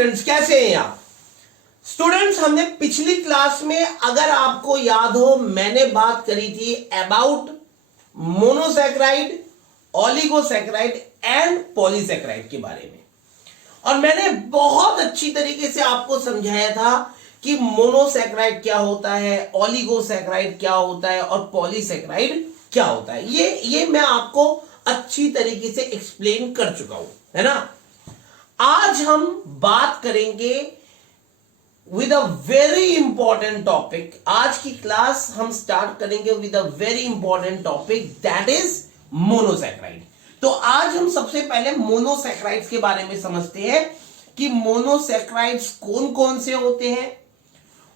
Students, कैसे हैं आप? स्टूडेंट्स, हमने पिछली क्लास में, अगर आपको याद हो, मैंने बात करी थी about monosaccharide, oligosaccharide and polysaccharide के बारे में। और मैंने बहुत अच्छी तरीके से आपको समझाया था कि मोनोसैकेराइड क्या होता है, ओलिगोसैकेराइड क्या होता है और पॉलीसैकेराइड क्या होता है। ये मैं आपको अच्छी तरीके से एक्सप्लेन कर चुका हूं, है ना। आज हम बात करेंगे with a very important topic. आज की क्लास हम स्टार्ट करेंगे with a very important topic, that is monosaccharide. तो आज हम सबसे पहले मोनोसैकेराइड्स के बारे में समझते हैं कि मोनोसैकेराइड्स कौन कौन से होते हैं,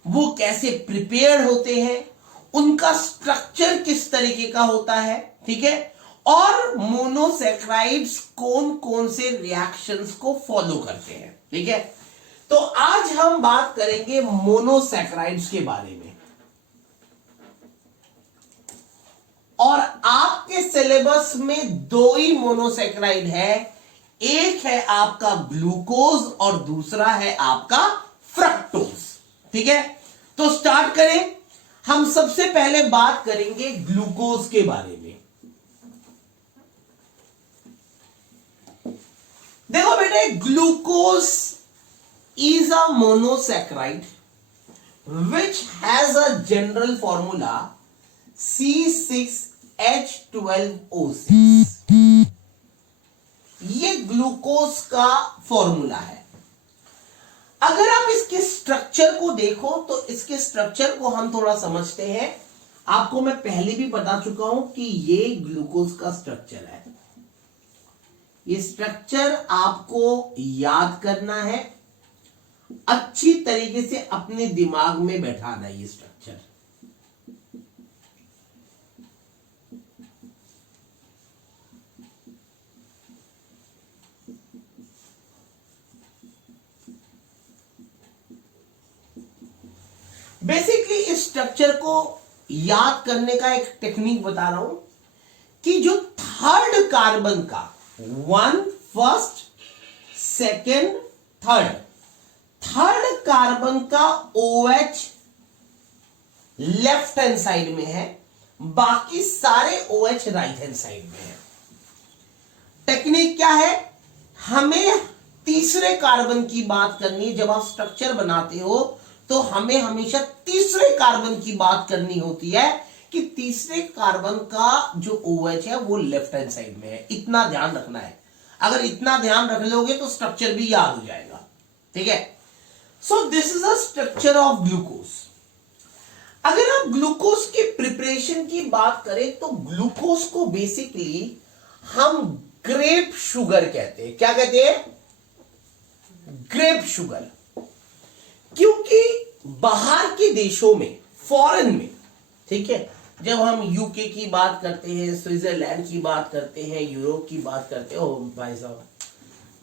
वो कैसे प्रिपेयर्ड होते हैं, उनका स्ट्रक्चर किस तरीके का होता है, ठीक है, और मोनोसैकेराइड्स कौन कौन से रिएक्शंस को फॉलो करते हैं, ठीक है। तो आज हम बात करेंगे मोनोसैकेराइड्स के बारे में। और आपके सिलेबस में दो ही मोनोसैकेराइड है, एक है आपका ग्लूकोज और दूसरा है आपका फ्रक्टोज, ठीक है। तो स्टार्ट करें। हम सबसे पहले बात करेंगे ग्लूकोज के बारे में। देखो बेटे, glucose is a monosaccharide which has a general formula C6H12O6। ये ग्लूकोज का फॉर्मूला है। अगर आप इसके स्ट्रक्चर को देखो तो इसके स्ट्रक्चर को हम थोड़ा समझते हैं। आपको मैं पहले भी बता चुका हूं कि ये ग्लूकोज का स्ट्रक्चर है। ये स्ट्रक्चर आपको याद करना है, अच्छी तरीके से अपने दिमाग में बैठाना है ये स्ट्रक्चर। बेसिकली इस स्ट्रक्चर को याद करने का एक टेक्निक बता रहा हूं कि जो थर्ड कार्बन का, one, first, second, third carbon का OH लेफ्ट हैंड साइड में है, बाकी सारे OH राइट हैंड साइड में है। टेक्निक क्या है? हमें तीसरे कार्बन की बात करनी है। जब आप स्ट्रक्चर बनाते हो तो हमें हमेशा तीसरे कार्बन की बात करनी होती है कि तीसरे कार्बन का जो OH है वो लेफ्ट हैंड साइड में है। इतना ध्यान रखना है। अगर इतना ध्यान रख लोगे तो स्ट्रक्चर भी याद हो जाएगा, ठीक है। So this is a structure of glucose. अगर आप ग्लूकोज के प्रिपरेशन की बात करें तो ग्लूकोज को बेसिकली हम ग्रेप शुगर कहते हैं। क्या कहते हैं? Grape sugar. क्योंकि बाहर के देशों में, फॉरेन में, ठीक है, जब हम यूके की बात करते हैं, स्विट्जरलैंड की बात करते हैं, यूरोप की बात करते हैं, ओ भाई साहब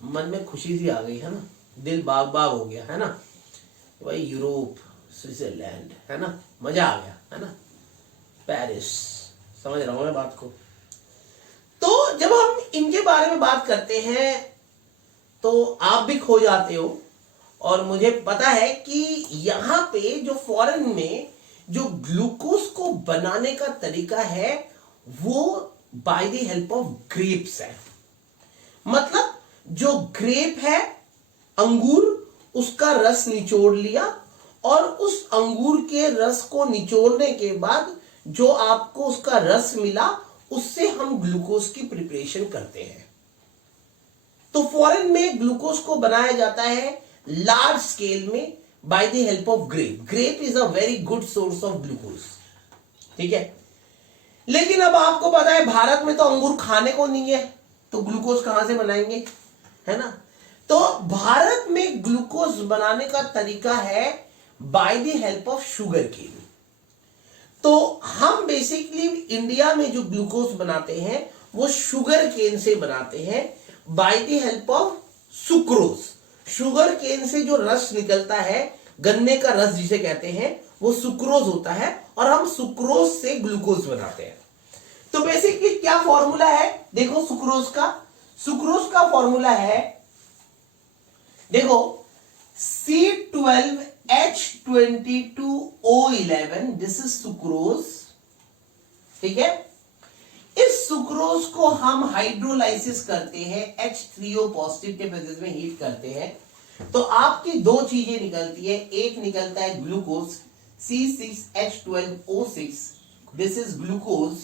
मन में खुशी सी आ गई है ना, दिल बाग बाग हो गया है ना भाई। यूरोप, स्विट्जरलैंड, है ना, मजा आ गया है ना, पेरिस, समझ रहा हूं मैं बात को। तो जब हम इनके बारे में बात करते हैं तो आप भी खो जाते हो। और मुझे पता है कि यहां पे जो फॉरेन में जो ग्लूकोज को बनाने का तरीका है वो bye the help of grapes है। मतलब जो ग्रेप है, अंगूर, उसका रस निचोड़ लिया और उस अंगूर के रस को निचोड़ने के बाद जो आपको उसका रस मिला, उससे हम ग्लूकोज की प्रिपरेशन करते हैं। तो फॉरेन में ग्लूकोज को बनाया जाता है लार्ज स्केल में bye the help of grape. Grape is a very good source of glucose, ठीक है। लेकिन अब आपको पता है भारत में तो अंगूर खाने को नहीं है, तो ग्लूकोज कहां से बनाएंगे, है ना। तो भारत में ग्लूकोज बनाने का तरीका है by the help of sugarcane. तो हम बेसिकली इंडिया में जो ग्लूकोज बनाते हैं वो शुगर केन से बनाते हैं by the help of sucrose. Sugarcane से जो रस निकलता है, गन्ने का रस जिसे कहते हैं, वो सुक्रोज होता है और हम सुक्रोज से ग्लूकोज बनाते हैं। तो बेसिकली क्या फॉर्मूला है? देखो सुक्रोज का फॉर्मूला है, देखो C12H22O11, दिस इज सुक्रोज। ठीक है, इस सुक्रोज को हम हाइड्रोलाइसिस करते हैं, H3O पॉजिटिव के प्रेजेंस में हीट करते हैं, तो आपकी दो चीजें निकलती है। एक निकलता है glucose C6H12O6, this is glucose,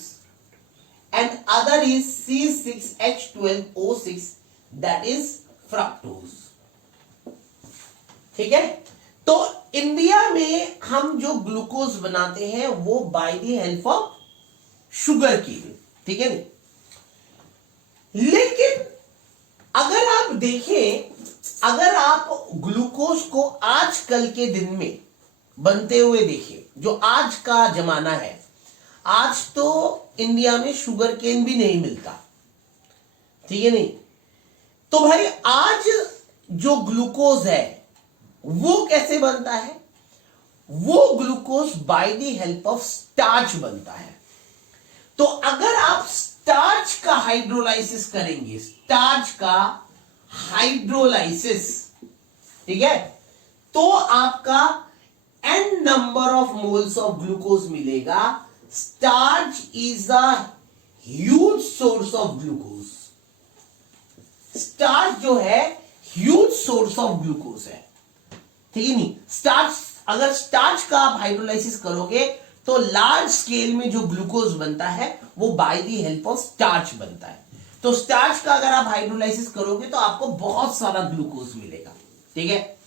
and other is C6H12O6, that is fructose. ठीक है, तो इंडिया में हम जो ग्लूकोज बनाते हैं वो bye the help of sugar की, ठीक है नहीं। लेकिन अगर आप देखें, अगर आप ग्लूकोज को आजकल के दिन में बनते हुए देखें, जो आज का जमाना है, आज तो इंडिया में शुगर केन भी नहीं मिलता, ठीक है नहीं। तो भाई आज जो ग्लूकोज है वो कैसे बनता है? वो glucose bye the help of starch बनता है। तो अगर आप स्टार्च का हाइड्रोलाइसिस करेंगे, स्टार्च का हाइड्रोलाइसिस, ठीक है, तो आपका n number of moles of glucose मिलेगा। Starch is a huge source of glucose. Starch जो है ह्यूज सोर्स ऑफ ग्लूकोज है, ठीक है नहीं। स्टार्च, अगर स्टार्च का आप हाइड्रोलाइसिस करोगे तो लार्ज स्केल में जो ग्लूकोज बनता है वो bye the help of starch बनता है। तो स्टार्च का अगर आप हाइड्रोलाइसिस करोगे तो आपको बहुत सारा ग्लूकोज मिलेगा, ठीक है।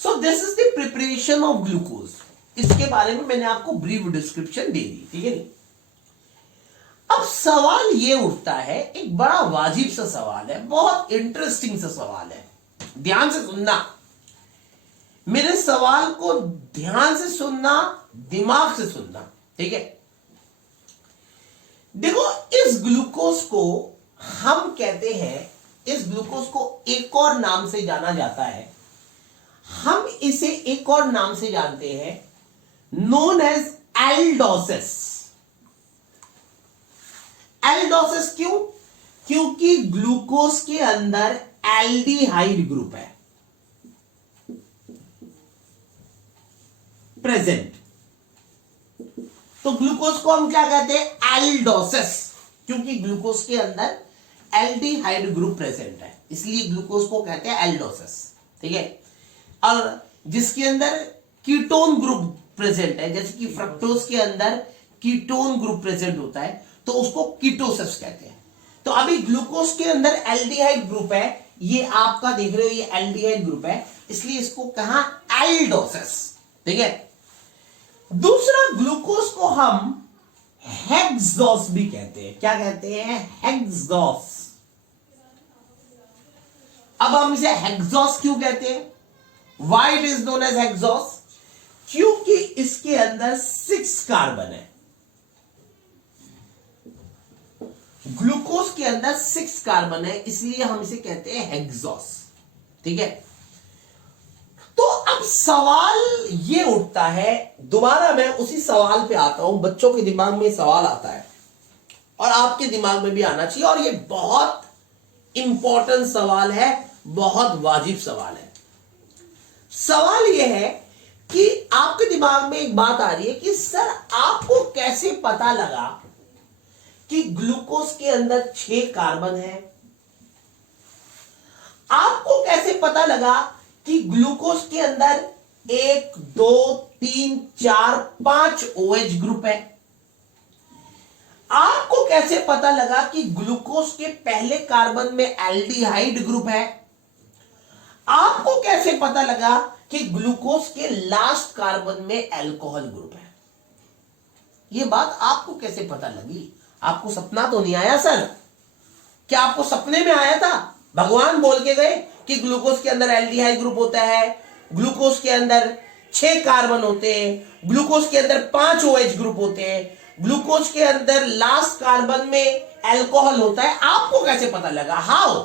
So this is the preparation of glucose. इसके बारे में मैंने आपको ब्रीफ डिस्क्रिप्शन दे दी, ठीक है नहीं। अब सवाल ये उठता है, एक बड़ा वाजिब सा सवाल है, बहुत इंटरेस्टिंग सा सवाल है, ध्यान से सुनना। मेरे सवाल को ध्यान से सुनना, दिमाग से सुनना, ठीक है। देखो, इस ग्लूकोज को हम कहते हैं, इस ग्लूकोज को एक और नाम से जाना जाता है। हम इसे एक और नाम से जानते हैं, नोन एज एल्डोसिस। एल्डोसिस क्यों? क्योंकि ग्लूकोज के अंदर एल्डिहाइड ग्रुप है प्रेजेंट। तो ग्लूकोज को हम क्या कहते हैं? एल्डोसिस, क्योंकि ग्लूकोज के अंदर एल्डिहाइड ग्रुप प्रेजेंट है, इसलिए ग्लूकोज को कहते हैं एल्डोसिस, ठीक है। और जिसके अंदर कीटोन ग्रुप प्रेजेंट है, जैसे कि फ्रक्टोज के अंदर कीटोन ग्रुप प्रेजेंट होता है, तो उसको कीटोसिस कहते हैं। तो अभी ग्लूकोज के अंदर एल्डिहाइड ग्रुप है, ये आपका देख रहे हो, ये एल्डिहाइड ग्रुप है, इसलिए इसको कहा एल्डोसिस, ठीक है। दूसरा, ग्लूकोज को हम हेक्सोस भी कहते हैं। क्या कहते हैं? हेक्सोस। अब हम इसे हेक्सोस क्यों कहते हैं? Why it is known as hexose? क्योंकि इसके अंदर 6 कार्बन है। ग्लूकोज के अंदर 6 कार्बन है, इसलिए हम इसे कहते हैं हेक्सोस, ठीक है। तो अब सवाल ये उठता है, दोबारा मैं उसी सवाल पे आता हूं। बच्चों के दिमाग में सवाल आता है और आपके दिमाग में भी आना चाहिए, और ये बहुत इंपॉर्टेंट सवाल है, बहुत वाजिब सवाल है। सवाल यह है कि आपके दिमाग में एक बात आ रही है कि सर, आपको कैसे पता लगा कि ग्लूकोज के अंदर 6 कार्बन है? आपको कैसे पता लगा कि ग्लूकोज के अंदर 1 2 3 4 5 OH ग्रुप है? आपको कैसे पता लगा कि ग्लूकोज के पहले कार्बन में एल्डिहाइड ग्रुप है? आपको कैसे पता लगा कि ग्लूकोज के लास्ट कार्बन में अल्कोहल ग्रुप है? यह बात आपको कैसे पता लगी? आपको सपना तो नहीं आया सर? क्या आपको सपने में आया था? भगवान बोल के गए कि ग्लूकोज के अंदर एल्डिहाइड ग्रुप होता है, ग्लूकोज के अंदर 6 कार्बन होते हैं, ग्लूकोज के अंदर 5 OH ग्रुप होते हैं, ग्लूकोज के अंदर लास्ट कार्बन में अल्कोहल होता है। आपको कैसे पता लगा? हाउ?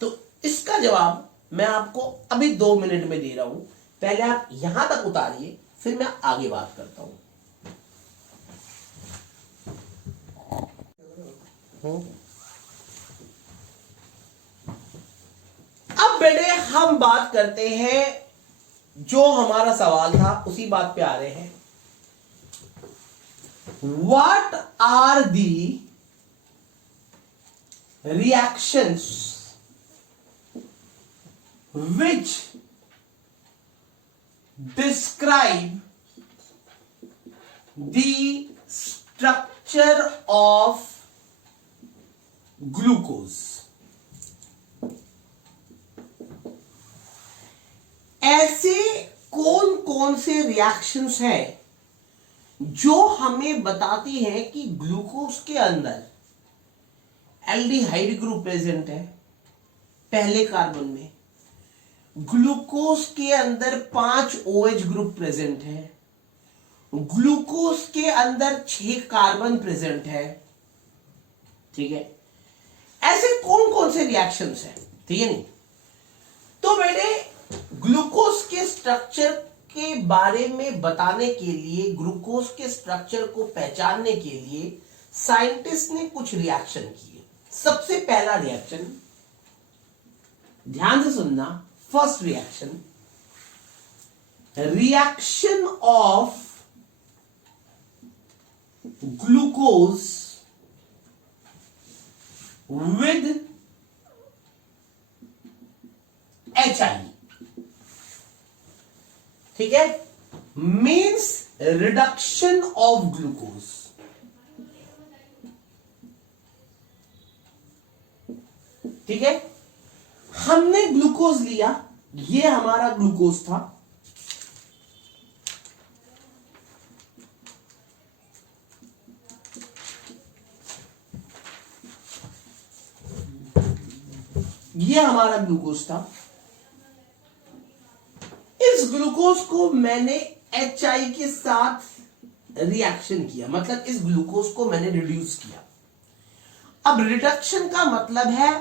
तो इसका जवाब मैं आपको अभी 2 मिनट में दे रहा हूं। पहले आप यहां तक उतारिए, फिर मैं आगे बात करता हूं। अब बेटे हम बात करते हैं, जो हमारा सवाल था उसी बात पे आ रहे हैं। What are the reactions which describe the structure of glucose? ऐसे कौन कौन से रिएक्शंस हैं जो हमें बताती हैं कि ग्लूकोज के अंदर एल्डिहाइड ग्रुप प्रेजेंट है पहले कार्बन में, ग्लूकोज के अंदर 5 OH ग्रुप प्रेजेंट है, ग्लूकोज के अंदर 6 कार्बन प्रेजेंट है। ठीक है, ऐसे कौन कौन से रिएक्शंस हैं, ठीक है नहीं? तो मैंने ग्लूकोज के स्ट्रक्चर के बारे में बताने के लिए, ग्लूकोज के स्ट्रक्चर को पहचानने के लिए साइंटिस्ट ने कुछ रिएक्शन किए। सबसे पहला रिएक्शन, ध्यान से सुनना, first reaction, reaction of glucose with HI। ठीक है, मीन्स रिडक्शन ऑफ ग्लूकोज। ठीक है, हमने ग्लूकोज लिया, ये हमारा ग्लूकोज था, ये हमारा ग्लूकोज था। इस ग्लूकोज को मैंने HI के साथ रिएक्शन किया, मतलब इस ग्लूकोज को मैंने रिड्यूस किया। अब रिडक्शन का मतलब है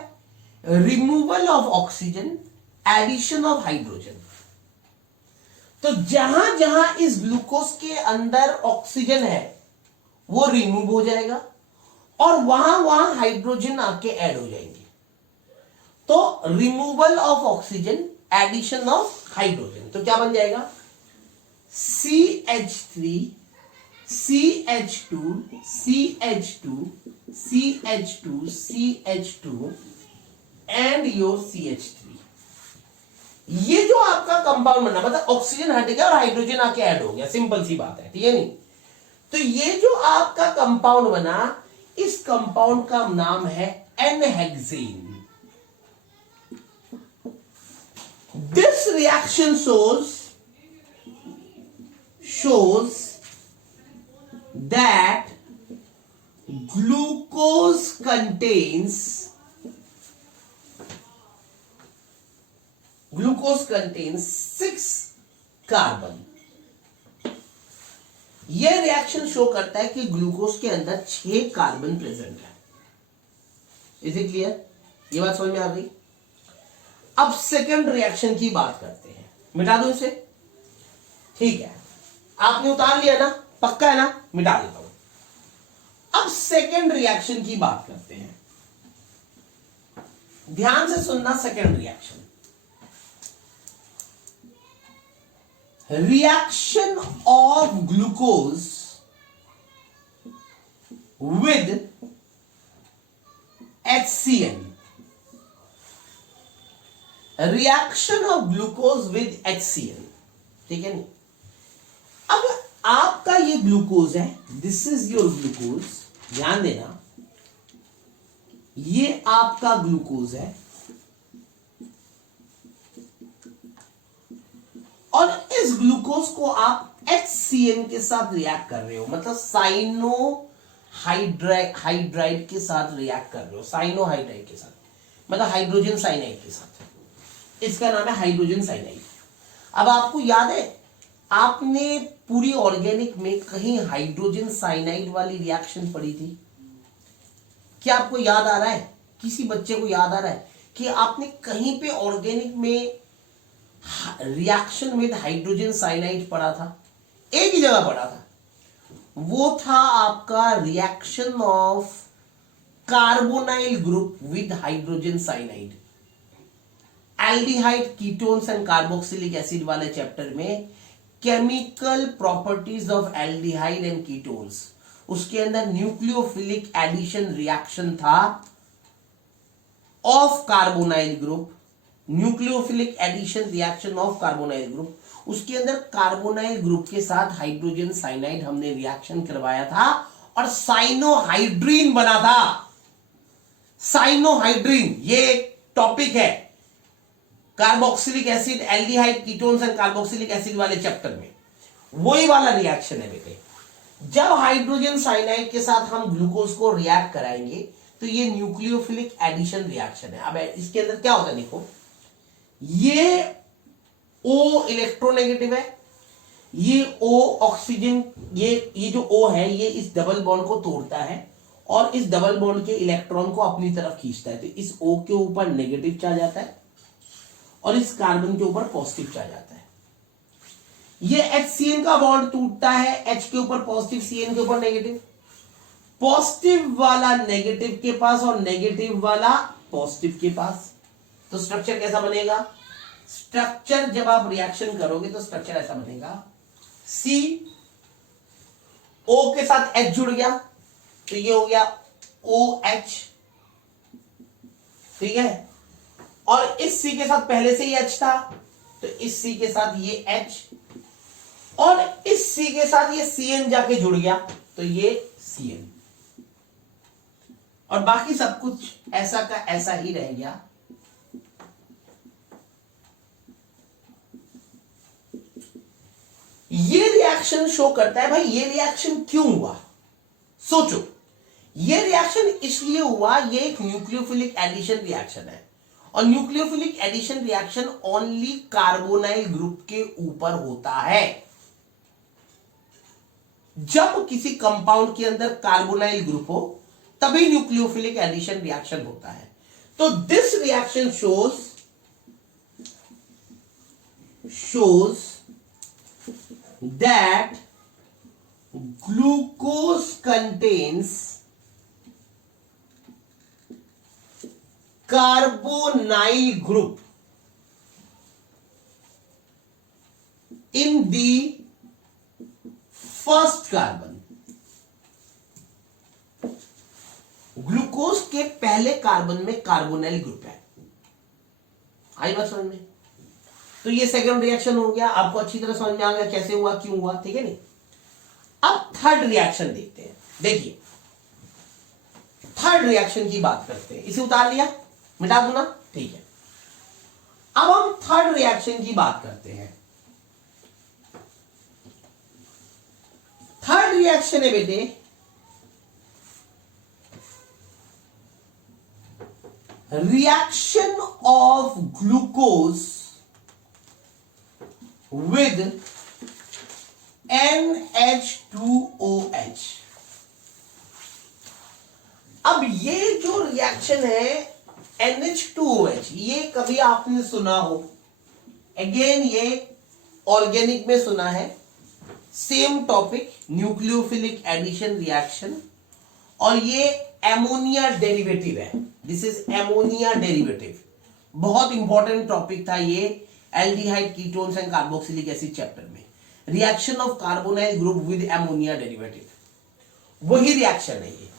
removal of oxygen, addition of hydrogen. तो जहां जहां इस ग्लूकोज के अंदर ऑक्सीजन है वो रिमूव हो जाएगा और वहां वहां हाइड्रोजन आके ऐड हो जाएंगे। तो removal of oxygen, addition of hydrogen, तो क्या बन जाएगा? CH3 CH2 CH2 CH2 CH2 and your CH3। ये जो आपका कंपाउंड बना, मतलब ऑक्सीजन हट गया और हाइड्रोजन आके ऐड हो गया, सिंपल सी बात है, ठीक है नहीं? तो ये जो आपका कंपाउंड बना, इस कंपाउंड का नाम है N-हेक्सेन। This reaction shows that glucose contains 6 carbon. यह रिएक्शन शो करता है कि ग्लूकोज के अंदर 6 कार्बन प्रेजेंट है। Is it clear? ये बात समझ में आ गई? अब सेकंड रिएक्शन की बात करते हैं। मिटा दो इसे, ठीक है, आपने उतार लिया ना, पक्का है ना? मिटा देता हूं। अब सेकंड रिएक्शन की बात करते हैं, ध्यान से सुनना। Second reaction, reaction of glucose with HCl। Reaction of glucose with HCl, ठीक है नहीं? अब आपका ये ग्लूकोज है, दिस इज योर ग्लूकोज, ध्यान देना, ये आपका ग्लूकोज है और इस ग्लूकोज को आप HCN के साथ रिएक्ट कर रहे हो, मतलब साइनो हाइड्राइड के साथ रिएक्ट कर रहे हो, साइनो हाइड्राइड के साथ, मतलब हाइड्रोजन साइनाइड के साथ। इसका नाम है हाइड्रोजन साइनाइड। अब आपको याद है, आपने पूरी ऑर्गेनिक में कहीं हाइड्रोजन साइनाइड वाली रिएक्शन पढ़ी थी? क्या आपको याद आ रहा है? किसी बच्चे को याद आ रहा है कि आपने कहीं पे ऑर्गेनिक में रिएक्शन विद हाइड्रोजन साइनाइड पढ़ा था? एक ही जगह पढ़ा था, वो था आपका reaction of carbonyl group with hydrogen cyanide, aldehyde ketones and carboxylic acid वाले चैप्टर में chemical properties of aldehyde and ketones, उसके अंदर न्यूक्लियोफिलिक एडिशन रिएक्शन था of carbonyl group, nucleophilic addition reaction of carbonyl group, उसके अंदर carbonyl group के साथ hydrogen cyanide हमने रिएक्शन करवाया था और साइनोहाइड्रीन बना था। साइनोहाइड्रीन ये एक टॉपिक है carboxylic acid, aldehyde, ketones and carboxylic acid वाले चैप्टर में, वही वाला रिएक्शन है बेटे। जब हाइड्रोजन साइनाइड के साथ हम ग्लूकोज को रिएक्ट कराएंगे तो ये न्यूक्लियोफिलिक एडिशन रिएक्शन है। अब इसके अंदर क्या होता है देखो, ये O इलेक्ट्रोनेगेटिव है, ये O ऑक्सीजन, ये जो O है ये इस डबल बॉन्ड को तोड़ता है और इस डबल बॉन्ड के इलेक्ट्रॉन को अपनी तरफ खींचता है, तो इस O के ऊपर नेगेटिव चार्ज आता है और इस कार्बन के ऊपर पॉजिटिव चार्ज आता है। ये HCN का बॉन्ड टूटता है, H के ऊपर पॉजिटिव, CN के ऊपर नेगेटिव, पॉजिटिव वाला नेगेटिव के पास और नेगेटिव वाला पॉजिटिव के पास, तो स्ट्रक्चर कैसा बनेगा? स्ट्रक्चर जब आप रिएक्शन करोगे तो स्ट्रक्चर ऐसा बनेगा, C O के साथ H जुड़ गया तो ये हो गया OH, ठीक है, और इस C के साथ पहले से ही H था तो इस C के साथ ये H और इस C के साथ ये CN जाके जुड़ गया तो ये CN, और बाकी सब कुछ ऐसा का ऐसा ही रह गया। ये रिएक्शन शो करता है भाई ये रिएक्शन क्यों हुआ। सोचो, ये रिएक्शन इसलिए हुआ, ये एक न्यूक्लियोफिलिक एडिशन रिएक्शन है और nucleophilic addition reaction only carbonyl group के ऊपर होता है। जब किसी कंपाउंड के अंदर कार्बोनाइल ग्रुप हो तभी न्यूक्लियोफिलिक एडिशन रिएक्शन होता है। तो this reaction shows that glucose contains carbonyl group in the first carbon। Glucose के पहले कार्बन में कार्बोनाइल ग्रुप है। आई बात समझ में? तो ये सेकंड रिएक्शन हो गया, आपको अच्छी तरह समझ में आ गया कैसे हुआ, क्यों हुआ, ठीक है नहीं। अब थर्ड रिएक्शन देखते हैं। देखिए थर्ड रिएक्शन की बात करते हैं। इसे उतार लिया, मिटा दूं ना, ठीक है। अब हम थर्ड रिएक्शन की बात करते हैं। थर्ड रिएक्शन है बेटे reaction of glucose with NH2OH। अब ये जो रिएक्शन है NH2OH, ये कभी आपने सुना हो, अगेन ये ऑर्गेनिक में सुना है, same topic, nucleophilic addition reaction, और ये एमोनिया डेरिवेटिव है। दिस इज एमोनिया डेरिवेटिव, बहुत इंपॉर्टेंट टॉपिक था ये aldehyde, ketones and carboxylic acid chapter में। Reaction of carbonyl group with ammonia derivative, वही रिएक्शन है ये।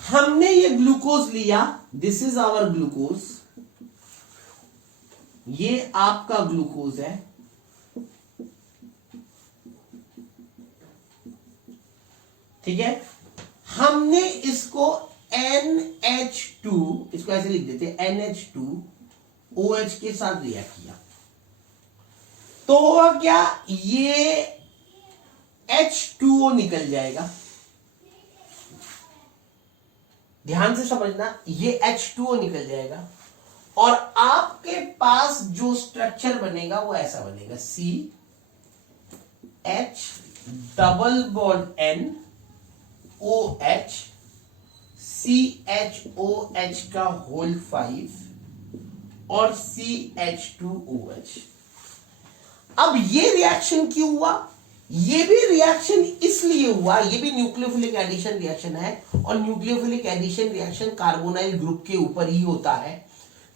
हमने ये ग्लूकोज लिया, दिस इज आवर ग्लूकोज, ये आपका ग्लूकोज है, ठीक है। हमने इसको NH2, इसको ऐसे लिख देते हैं NH2OH के साथ रिएक्ट किया तो हुआ क्या, ये H2O निकल जाएगा। ध्यान से समझना, ये H2O निकल जाएगा और आपके पास जो स्ट्रक्चर बनेगा वो ऐसा बनेगा, CH double bond NOH CHOH का होल 5 और CH2OH। अब ये रिएक्शन क्यों हुआ? ये भी रिएक्शन इसलिए हुआ, ये भी न्यूक्लियोफिलिक एडिशन रिएक्शन है और nucleophilic addition reaction carbonyl group के ऊपर ही होता है।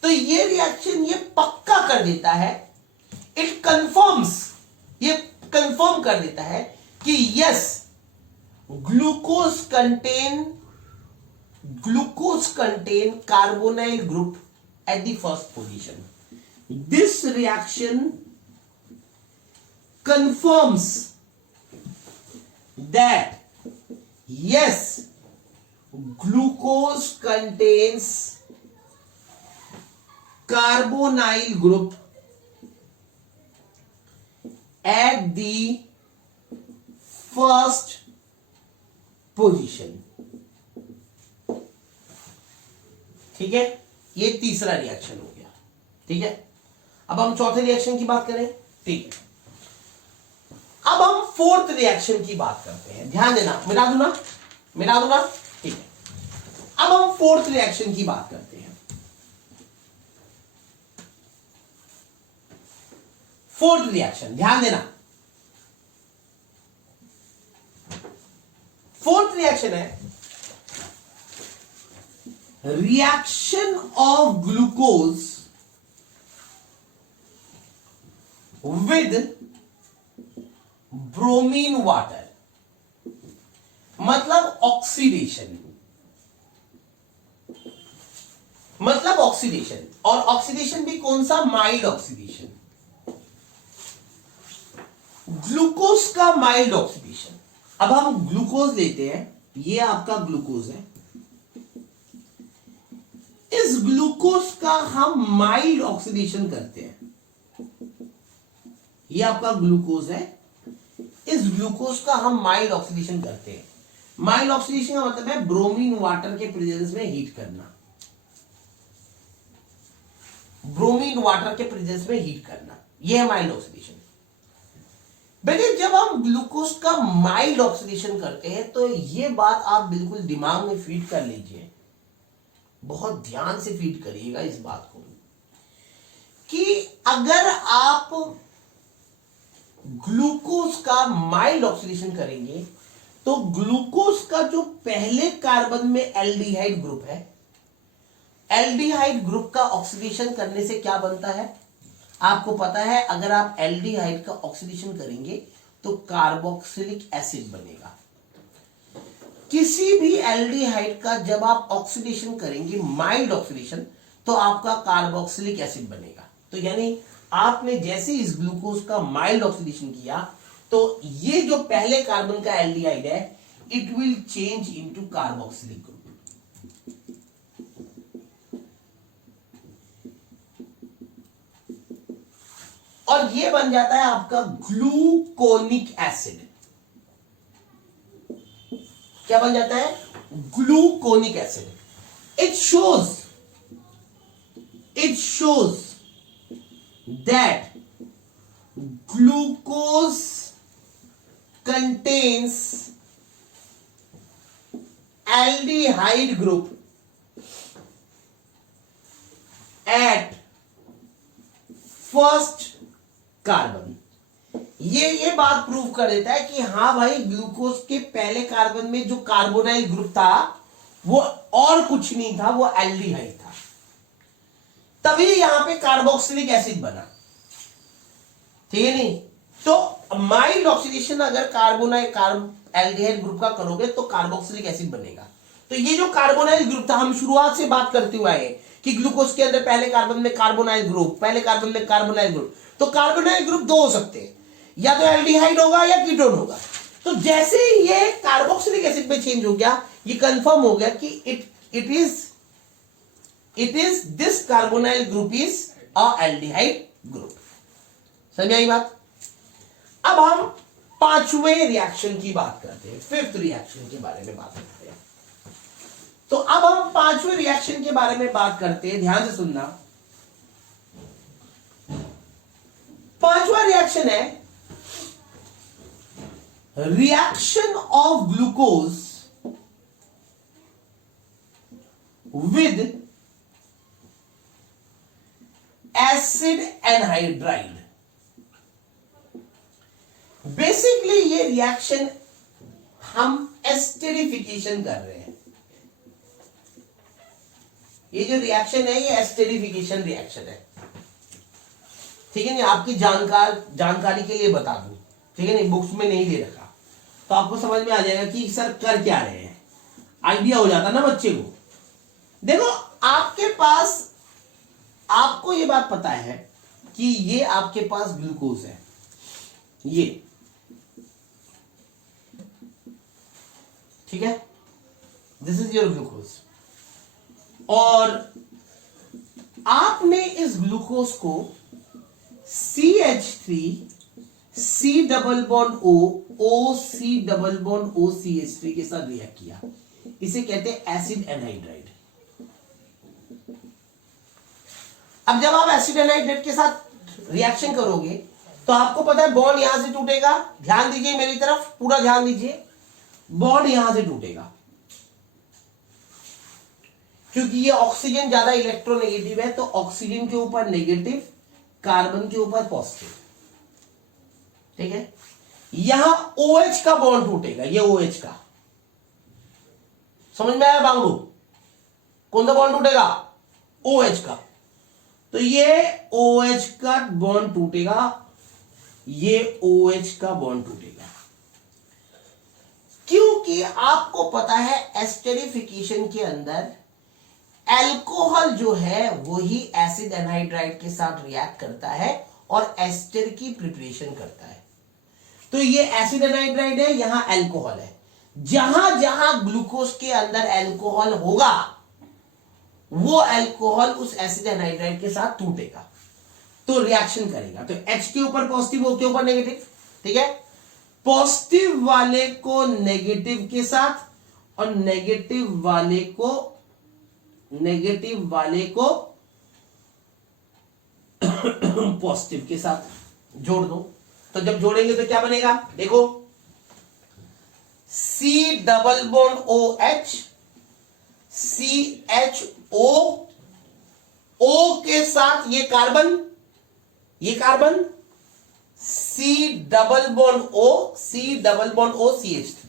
तो ये रिएक्शन ये पक्का कर देता है, इट कंफर्म्स, ये कंफर्म कर देता है कि yes glucose contain carbonyl group at the first position. This reaction confirms that yes, glucose contains carbonyl group at the first position. ठीक है, ये तीसरा रिएक्शन हो गया। ठीक है, अब हम चौथे रिएक्शन की बात करें। ठीक है, अब हम फोर्थ रिएक्शन की बात करते हैं। ध्यान देना, मिला दू ना। ठीक है, अब हम फोर्थ रिएक्शन की बात करते हैं। फोर्थ रिएक्शन, ध्यान देना, फोर्थ रिएक्शन है reaction of glucose with bromine water, मतलब ऑक्सीडेशन, और ऑक्सीडेशन भी कौन सा? माइल्ड ऑक्सीडेशन, ग्लूकोज का माइल्ड ऑक्सीडेशन। अब हम ग्लूकोज लेते हैं, ये आपका ग्लूकोज है, इस ग्लूकोज का हम माइल्ड ऑक्सीडेशन करते हैं। ये आपका ग्लूकोज है, इस ग्लूकोज का हम माइल्ड ऑक्सीडेशन करते हैं। माइल्ड ऑक्सीडेशन का मतलब है ब्रोमीन वाटर के प्रेजेंस में हीट करना, ब्रोमीन वाटर के प्रेजेंस में हीट करना, यह है माइल्ड ऑक्सीडेशन। बेटे जब हम ग्लूकोज का माइल्ड ऑक्सीडेशन करते हैं तो यह बात आप बिल्कुल दिमाग में फीड कर लीजिए, बहुत ध्यान से फीड करिएगा इस बात को, कि अगर आप ग्लूकोज का माइल्ड ऑक्सीडेशन करेंगे तो ग्लूकोज का जो पहले कार्बन में एल्डिहाइड ग्रुप है, एल्डिहाइड ग्रुप का ऑक्सीडेशन करने से क्या बनता है आपको पता है? अगर आप एल्डिहाइड का ऑक्सीडेशन करेंगे तो कार्बोक्सिलिक एसिड बनेगा। किसी भी एल्डिहाइड का जब आप ऑक्सीडेशन करेंगे, माइल्ड ऑक्सीडेशन, तो आपका कार्बोक्सिलिक एसिड बनेगा। तो यानी आपने जैसे इस ग्लूकोज का माइल्ड ऑक्सीडेशन किया तो ये जो पहले कार्बन का एल्डिहाइड है, it will change into carboxylic group. और ये बन जाता है आपका ग्लूकोनिक एसिड। क्या बन जाता है? Gluconic acid. It shows that glucose contains aldehyde group at first carbon. ये बात प्रूव कर देता है कि हाँ भाई, ग्लूकोज के पहले कार्बन में जो कार्बोनाइल ग्रुप था वो और कुछ नहीं था, वो एल्डिहाइड था, तभी यहां पे कार्बोक्सिलिक एसिड बना। ठीक है नहीं? तो माइल्ड ऑक्सीडेशन अगर एल्डिहाइड ग्रुप का करोगे तो कार्बोक्सिलिक एसिड बनेगा। तो ये जो कार्बोनाइल ग्रुप था, हम शुरुआत से बात करते हुए आए कि ग्लूकोज के अंदर पहले कार्बन में कार्बोनाइल ग्रुप, पहले कार्बन में कार्बोनाइल ग्रुप, तो कार्बोनाइल ग्रुप दो हो सकते हैं, या तो एल्डिहाइड होगा या कीटोन होगा। तो जैसे ये कार्बोक्सिलिक एसिड में चेंज हो गया, ये कंफर्म हो गया कि it is this carbonyl group is a aldehyde group. समझ आई बात? अब हम पांचवें रिएक्शन की बात करते हैं, फिफ्थ रिएक्शन के बारे में बात करते हैं। तो अब हम पांचवें रिएक्शन के बारे में बात करते हैं, ध्यान से सुनना। पांचवा रिएक्शन है reaction of glucose with acid anhydride. Basically ये रिएक्शन हम एस्टेरिफिकेशन कर रहे हैं। ये जो रिएक्शन है ये एस्टेरिफिकेशन रिएक्शन है, ठीक है नहीं, आपकी जानकारी के लिए बता दूं, ठीक है नहीं, बुक्स में नहीं दे रखा, तो आपको समझ में आ जाएगा कि सर कर क्या रहे हैं, आइडिया हो जाता ना बच्चे को। देखो आपके पास, आपको ये बात पता है कि ये आपके पास ग्लूकोज है, ये ठीक है, दिस इज योर ग्लूकोज, और आपने इस ग्लूकोज को CH3 C double bond O O C double bond O CH3 के साथ रिएक्ट किया, इसे कहते हैं एसिड एनहाइड्राइड। अब जब आप एसिड एनहाइड्राइड के साथ रिएक्शन करोगे तो आपको पता है बॉन्ड यहां से टूटेगा, ध्यान दीजिए मेरी तरफ, पूरा ध्यान दीजिए, बॉन्ड यहां से टूटेगा क्योंकि ये ऑक्सीजन ज्यादा इलेक्ट्रोनेगेटिव है, तो ऑक्सीजन के ऊपर नेगेटिव, कार्बन के ऊपर पॉजिटिव, ठीक है। यहां OH का बॉन्ड टूटेगा, ये OH का, समझ में आया बांगड़ू, कौन सा बॉन्ड टूटेगा, OH का, तो ये OH का बॉन्ड टूटेगा, ये OH का बॉन्ड टूटेगा, क्योंकि आपको पता है एस्टेरिफिकेशन के अंदर अल्कोहल जो है वही एसिड एनहाइड्राइड के साथ रिएक्ट करता है और एस्टर की प्रिपरेशन करता है। तो ये एसिड एनहाइड्राइड है, यहां अल्कोहल है, जहां जहां ग्लूकोज के अंदर अल्कोहल होगा वो अल्कोहल उस एसिड एनहाइड्राइड के साथ टूटेगा, तो रिएक्शन करेगा, तो H के ऊपर पॉजिटिव, O के ऊपर नेगेटिव, ठीक है, पॉजिटिव वाले को नेगेटिव के साथ और नेगेटिव वाले को पॉजिटिव के साथ जोड़ दो, तो जब जोड़ेंगे तो क्या बनेगा, देखो C double bond OH CHO, O के साथ ये carbon C double bond O CH3,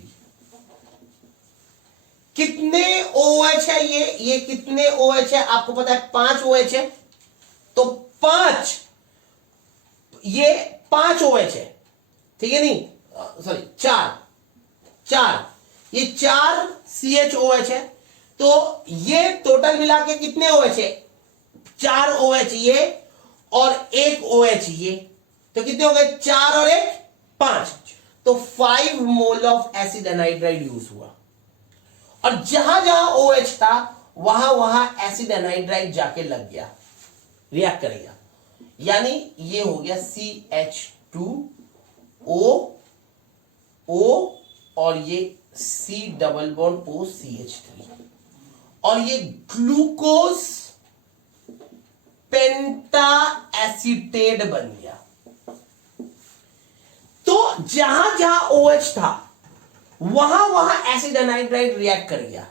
कितने OH है, ये कितने OH है आपको पता है, 5 OH है, तो 5, ये 5 OH है, ठीक है नहीं, सॉरी 4, ये 4 CHOH है, तो ये टोटल मिला के कितने OH है, 4 OH ये और 1 OH ये, तो कितने हो गए, 4 और 1 5, तो 5 mole of acid anhydride use हुआ, और जहां जहां OH था वहां वहां एसिड एनहाइड्राइड जाके लग गया, रिएक्ट करेगा, यानी ये हो गया CH2O और ये C double bond O CH3, और ये ग्लूकोज पेंटा एसीटेट बन गया। तो जहां जहां OH था वहां वहां एसिड एनहाइड्राइड रिएक्ट कर गया,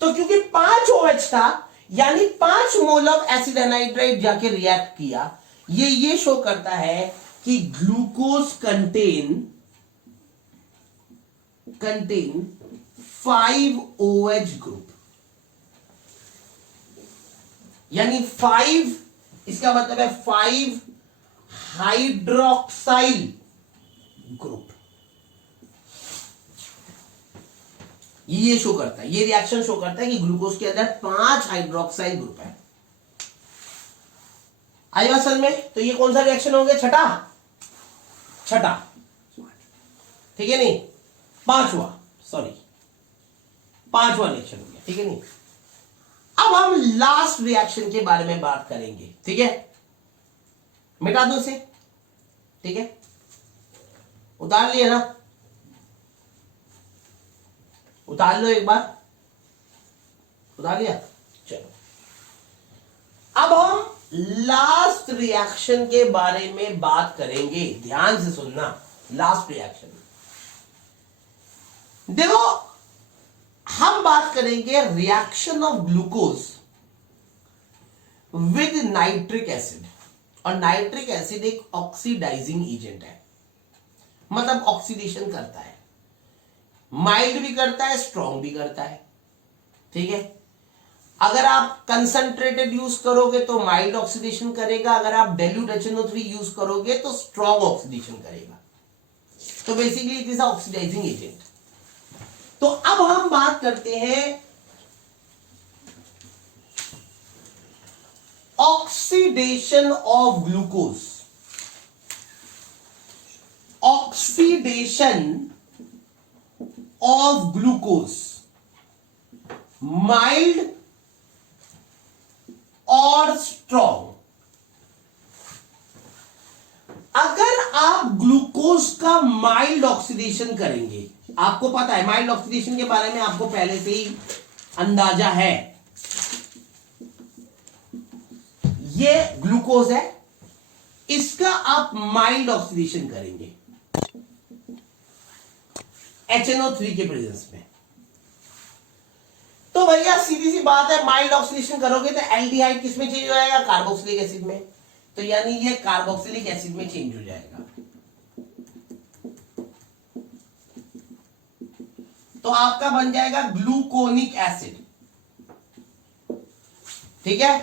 तो क्योंकि 5 OH था यानी 5 मोल ऑफ एसिड एनहाइड्राइड जाके रिएक्ट किया, ये शो करता है कि ग्लूकोज कंटेन 5 OH ग्रुप, यानी 5, इसका मतलब है 5 हाइड्रोक्साइल ग्रुप, ये शो करता है, ये रिएक्शन शो करता है कि ग्लूकोज के अंदर 5 हाइड्रोक्साइल ग्रुप है। आई बात समझ में, तो ये कौन सा रिएक्शन हो गया, छठा, ठीक है नहीं, पांचवा रिएक्शन हो गया, ठीक है नहीं। अब हम लास्ट रिएक्शन के बारे में बात करेंगे, ठीक है, मिटा दो इसे, ठीक है, उतार लिया ना, उतार लो एक बार, उतार लिया, चलो अब हम लास्ट रिएक्शन के बारे में बात करेंगे, ध्यान से सुनना, लास्ट रिएक्शन देखो, हम बात करेंगे reaction of glucose with nitric acid, और नाइट्रिक एसिड एक ऑक्सीडाइजिंग एजेंट है, मतलब ऑक्सीडेशन करता है, माइल्ड भी करता है, स्ट्रॉन्ग भी करता है, ठीक है। अगर आप कंसंट्रेटेड यूज करोगे तो माइल्ड ऑक्सीडेशन करेगा, अगर आप डाइल्यूट HNO3 यूज करोगे तो स्ट्रॉन्ग ऑक्सीडेशन करेगा। तो basically it is oxidising agent. तो अब हम बात करते हैं oxidation of glucose. Oxidation of glucose, mild और स्ट्रॉन्ग। अगर आप ग्लूकोज का माइल्ड ऑक्सीडेशन करेंगे, आपको पता है माइल्ड ऑक्सीडेशन के बारे में आपको पहले से ही अंदाजा है, ये ग्लूकोज है, इसका आप माइल्ड ऑक्सीडेशन करेंगे HNO3 के प्रेजेंस में, तो भैया सीधी सी बात है, माइल्ड ऑक्सीडेशन करोगे तो एल्डिहाइड किस में चेंज हो जाएगा? कार्बोक्सिलिक एसिड में। तो यानी ये कार्बोक्सिलिक एसिड में चेंज हो जाएगा। तो आपका बन जाएगा ग्लूकोनिक एसिड, ठीक है।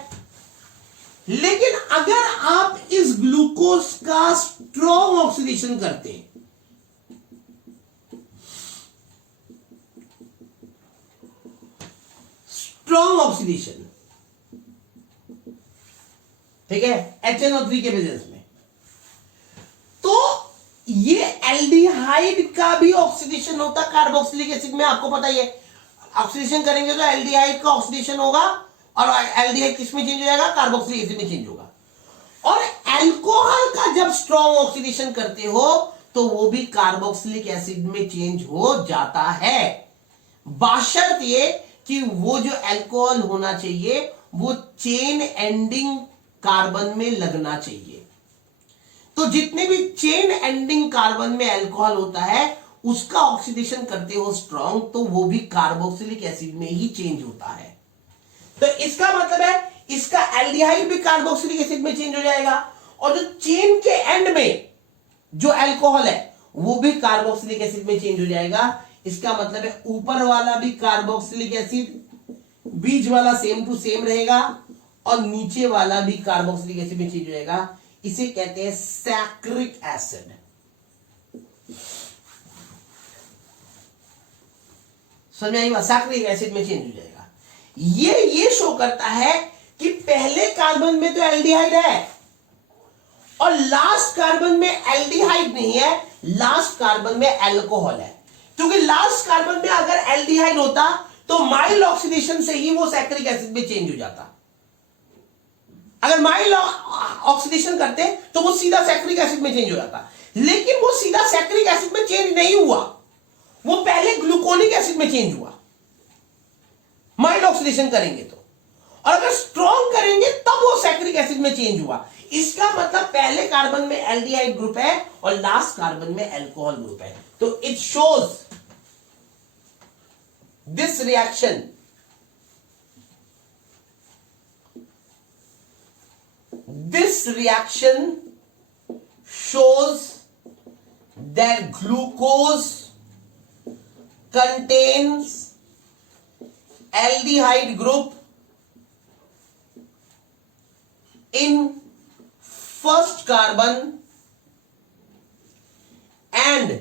लेकिन अगर आप इस ग्लूकोज का स्ट्रॉन्ग ऑक्सीडेशन करते हैं, स्ट्रॉन्ग ऑक्सीडेशन, ठीक है, HNO3 के प्रेजेंस में, तो ये एल्डिहाइड का भी ऑक्सीडेशन होता कार्बोक्सिलिक एसिड में, आपको पता ही है। ऑक्सीडेशन करेंगे तो एल्डिहाइड का ऑक्सीडेशन होगा और एल्डिहाइड किस में चेंज हो जाएगा? कार्बोक्सिलिक एसिड में चेंज होगा। और एल्कोहल का जब स्ट्रॉन्ग ऑक्सीडेशन करते हो तो वो भी कार्बोक्सिलिक एसिड में चेंज हो जाता है, बशर्ते ये कि वो जो अल्कोहल होना चाहिए वो चेन एंडिंग कार्बन में लगना चाहिए। तो जितने भी चेन एंडिंग कार्बन में अल्कोहल होता है उसका ऑक्सीडेशन करते हो स्ट्रॉन्ग, तो वो भी कार्बोक्सिलिक एसिड में ही चेंज होता है। तो इसका मतलब है इसका एल्डिहाइड भी कार्बोक्सिलिक एसिड में चेंज हो जाएगा, और जो चेन के एंड में जो अल्कोहल है वो भी कार्बोक्सिलिक एसिड में चेंज हो जाएगा। इसका मतलब है ऊपर वाला भी कार्बोक्सिलिक एसिड, बीच वाला सेम टू सेम रहेगा, और नीचे वाला भी कार्बोक्सिलिक एसिड में चेंज हो जाएगा। इसे कहते हैं सैक्रिक एसिड। समझ में आई बात? सैक्रिक एसिड में चेंज हो जाएगा। ये शो करता है कि पहले कार्बन में तो एल्डिहाइड है और लास्ट कार्बन में एल्डिहाइड नहीं है, लास्ट कार्बन में अल्कोहल है। क्योंकि लास्ट कार्बन में अगर एल्डिहाइड होता तो माइल्ड ऑक्सीडेशन से ही वो सैक्रिक एसिड में चेंज हो जाता। अगर माइल्ड ऑक्सीडेशन करते तो वो सीधा सैक्रिक एसिड में चेंज हो जाता, लेकिन वो सीधा सैक्रिक एसिड में चेंज नहीं हुआ, वो पहले ग्लूकोनिक एसिड में चेंज हुआ माइल्ड ऑक्सीडेशन करेंगे तो, और अगर स्ट्रॉन्ग करेंगे तब वो सैक्रिक एसिड में चेंज हुआ। इसका मतलब पहले कार्बन में एल्डिहाइड ग्रुप है और लास्ट कार्बन में अल्कोहल ग्रुप है। तो it shows this reaction, this reaction shows that glucose contains aldehyde group in first carbon and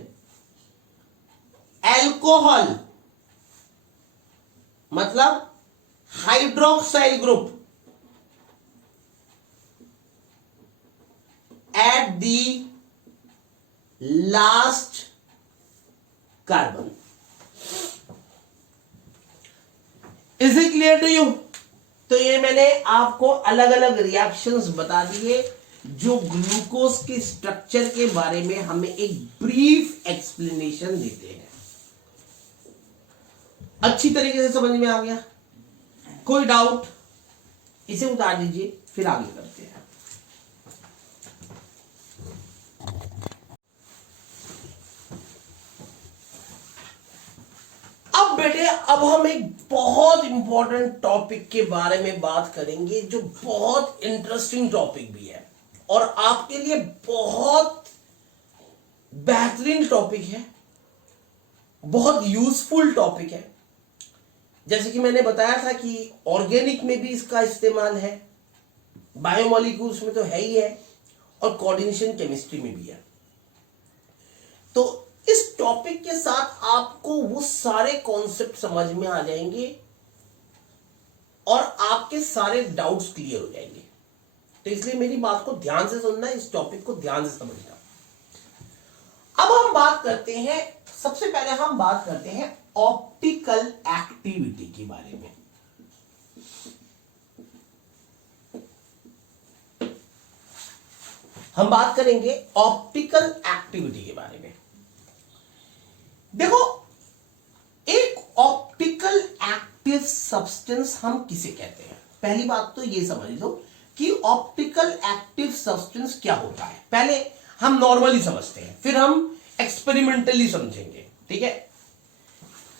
alcohol मतलब hydroxyl group at the last carbon. Is it clear to you? तो ये मैंने आपको अलग अलग रिएक्शंस बता दिए जो ग्लूकोज के स्ट्रक्चर के बारे में हमें एक ब्रीफ एक्सप्लेनेशन देते हैं। अच्छी तरीके से समझ में आ गया? कोई डाउट? इसे उतार दीजिए, फिर आगे करते हैं। अब बेटे, अब हम एक बहुत इंपॉर्टेंट टॉपिक के बारे में बात करेंगे जो बहुत इंटरेस्टिंग टॉपिक भी है और आपके लिए बहुत बेहतरीन टॉपिक है, बहुत यूजफुल टॉपिक है। जैसे कि मैंने बताया था कि ऑर्गेनिक में भी इसका इस्तेमाल है, बायोमॉलिक्यूल्स में तो है ही है, और कोऑर्डिनेशन केमिस्ट्री में भी है। तो इस टॉपिक के साथ आपको वो सारे कॉन्सेप्ट समझ में आ जाएंगे और आपके सारे डाउट्स क्लियर हो जाएंगे। तो इसलिए मेरी बात को ध्यान से सुनना, इस टॉपिक को ध्यान से समझना। अब हम बात करते हैं, सबसे पहले हम बात करते हैं ऑप्टिकल एक्टिविटी के बारे में। हम बात करेंगे ऑप्टिकल एक्टिविटी के बारे में। देखो, एक ऑप्टिकल एक्टिव सब्सटेंस हम किसे कहते हैं? पहली बात तो ये समझ लो कि ऑप्टिकल एक्टिव सब्सटेंस क्या होता है। पहले हम नॉर्मली समझते हैं, फिर हम एक्सपेरिमेंटली समझेंगे। ठीक है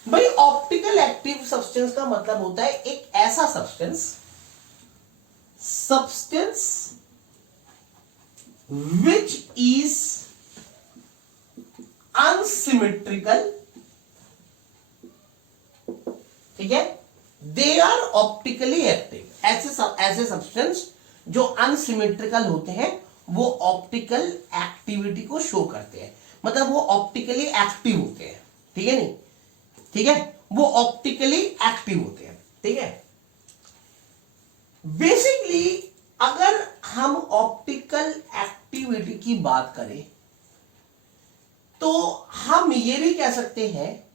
भाई, ऑप्टिकल एक्टिव सब्सटेंस का मतलब होता है एक ऐसा सब्सटेंस which is unsymmetrical, ठीक है, दे आर ऑप्टिकली एक्टिव। ऐसे सब्सटेंस जो अनसिमेट्रिकल होते हैं वो ऑप्टिकल एक्टिविटी को शो करते हैं, मतलब वो ऑप्टिकली एक्टिव होते हैं। ठीक है नहीं, ठीक है, वो ऑप्टिकली एक्टिव होते हैं। ठीक है, बेसिकली अगर हम ऑप्टिकल एक्टिविटी की बात करें तो हम ये भी कह सकते हैं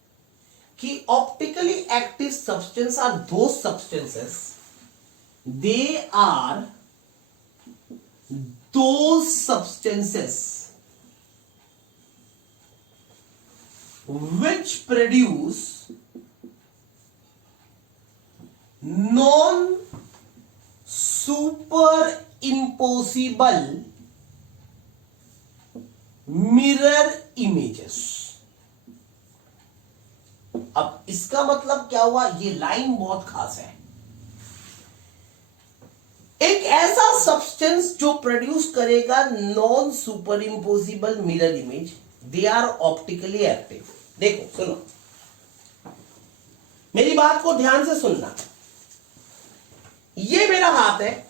कि optically active substance are those substances, they are those substances which produce non superimposable mirror images। अब इसका मतलब क्या हुआ? ये लाइन बहुत खास है। एक ऐसा सब्सटेंस जो प्रोड्यूस करेगा non super impossible mirror image, they are optically active. देखो सुनो, मेरी बात को ध्यान से सुनना। ये मेरा हाथ है,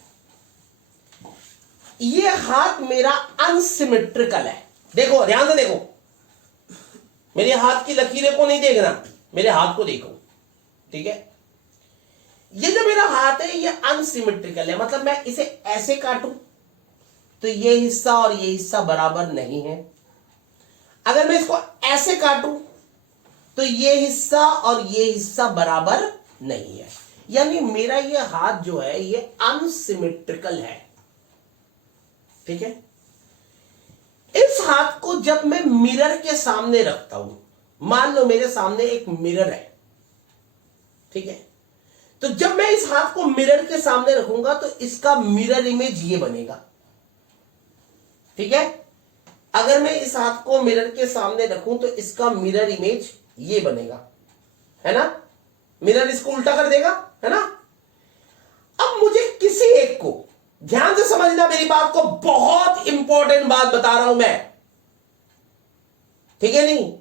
ये हाथ मेरा अनसिमेट्रिकल है। देखो ध्यान से देखो, मेरे हाथ की लकीरें को नहीं देखना, मेरे हाथ को देखो। ठीक है, ये जो मेरा हाथ है ये अनसिमेट्रिकल है, मतलब मैं इसे ऐसे काटूं तो ये हिस्सा और ये हिस्सा बराबर नहीं है। अगर मैं इसको ऐसे काटूं तो ये हिस्सा और ये हिस्सा बराबर नहीं है, यानी मेरा ये हाथ जो है ये अनसिमेट्रिकल है। ठीक है, इस हाथ को जब मैं मिरर के सामने रखता हूं, मान लो मेरे सामने एक मिरर है, ठीक है, तो जब मैं इस हाथ को मिरर के सामने रखूंगा तो इसका मिरर इमेज ये बनेगा। ठीक है, अगर मैं इस हाथ को मिरर के सामने रखूं तो इसका मिरर इमेज ये बनेगा, है ना। मिरर इसको उल्टा कर देगा, है ना। अब मुझे किसी एक को, ध्यान से समझना मेरी बात को, बहुत इंपॉर्टेंट बात बता रहा हूं मैं, ठीक है नहीं।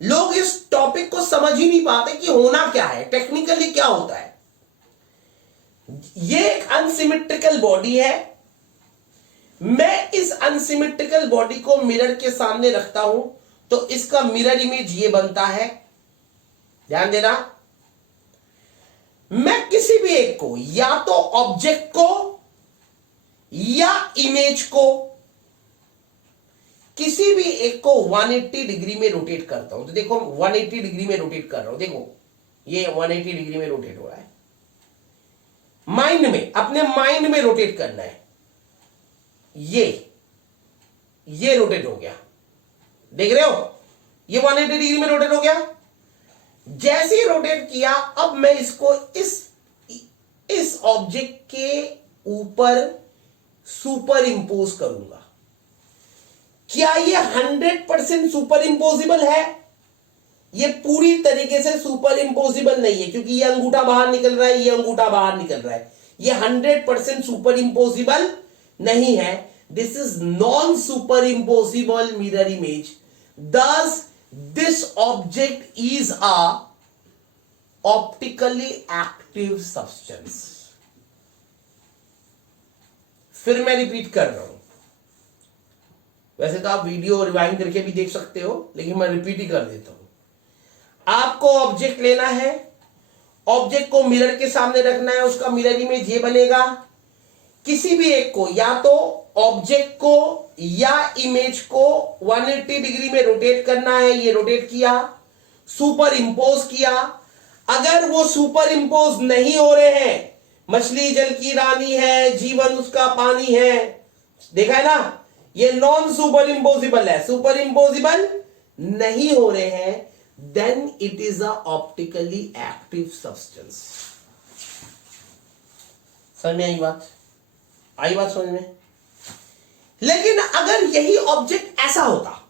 लोग इस टॉपिक को समझ ही नहीं पाते कि होना क्या है, टेक्निकली क्या होता है। ये एक अनसिमेट्रिकल बॉडी है, मैं इस अनसिमेट्रिकल बॉडी को मिरर के सामने रखता हूं तो इसका मिरर इमेज ये बनता है। ध्यान देना, मैं किसी भी एक को, या तो ऑब्जेक्ट को या इमेज को, किसी भी एक को 180 डिग्री में रोटेट करता हूं। तो देखो 180 डिग्री में रोटेट कर रहा हूं, देखो ये 180 डिग्री में रोटेट हो रहा है। माइंड में, अपने माइंड में रोटेट करना है। ये रोटेट हो गया, देख रहे हो, ये 180 डिग्री में रोटेट हो गया। जैसे ही रोटेट किया, अब मैं इसको इस ऑब्जेक्ट के ऊपर सुपर इंपोज करूंगा। क्या ये 100% सुपर इंपोजिबल है? ये पूरी तरीके से सुपर इंपोजिबल नहीं है, क्योंकि ये अंगूठा बाहर निकल रहा है, ये अंगूठा बाहर निकल रहा है। ये 100% सुपर इंपोजिबल नहीं है। This is non superimposable mirror image. Thus this object is a optically active substance. फिर मैं रिपीट कर रहा हूं, वैसे तो आप वीडियो रिवाइंड करके भी देख सकते हो, लेकिन मैं रिपीट ही कर देता हूं। आपको ऑब्जेक्ट लेना है, ऑब्जेक्ट को मिरर के सामने रखना है, उसका मिरर इमेज ये बनेगा। किसी भी एक को, या तो ऑब्जेक्ट को या इमेज को 180 डिग्री में रोटेट करना है। ये रोटेट किया, सुपर इंपोज किया। अगर वो सुपर इंपोज नहीं हो रहे हैं, मछली जल की रानी है, जीवन उसका पानी है, देखा है ना, ये नॉन सुपर इंपोजिबल है, सुपर इंपोजिबल नहीं हो रहे हैं, then it is a optically active substance. समझ में आई बात? आई बात समझ में? लेकिन अगर यही ऑब्जेक्ट ऐसा होता,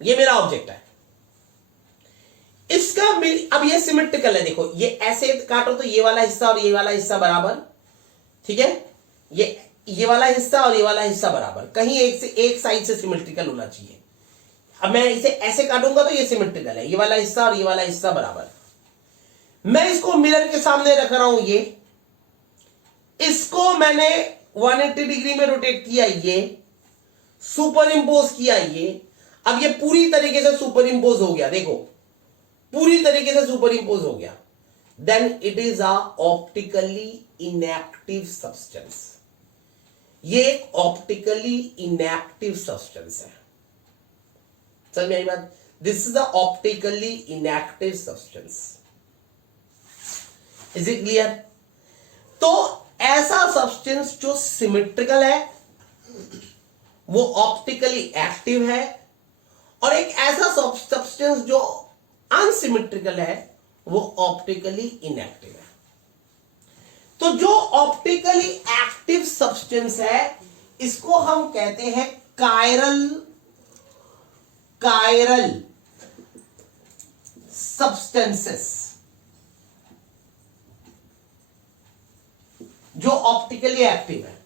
ये मेरा ऑब्जेक्ट है, इसका अब ये सिमेट्रिकल है, देखो ये ऐसे काटो तो ये वाला हिस्सा और ये वाला हिस्सा बराबर, ठीक है, ये वाला हिस्सा और ये वाला हिस्सा बराबर, कहीं एक साइड से सिमेट्रिकल होना चाहिए। अब मैं इसे ऐसे काटूंगा तो ये सिमेट्रिकल है, ये वाला हिस्सा और ये वाला हिस्सा बराबर। मैं इसको मिरर के सामने रख रहा हूं, ये इसको मैंने 180 डिग्री में रोटेट किया, ये सुपर इंपोज किया, ये अब ये पूरी तरीके से सुपर इंपोज हो गया, देखो पूरी तरीके से सुपर इंपोज हो गया, then it is a optically inactive substance. ये एक ऑप्टिकली इनएक्टिव सब्सटेंस है। समझ में आई बात? This is a optically inactive substance. Is it clear? तो ऐसा सब्सटेंस जो सिमेट्रिकल है वो ऑप्टिकली एक्टिव है, और एक ऐसा सब्सटेंस जो अनसिमेट्रिकल है वो ऑप्टिकली इनएक्टिव है। तो जो ऑप्टिकली एक्टिव सब्सटेंस है इसको हम कहते हैं कायरल सब्सटेंसेस, जो ऑप्टिकली एक्टिव है।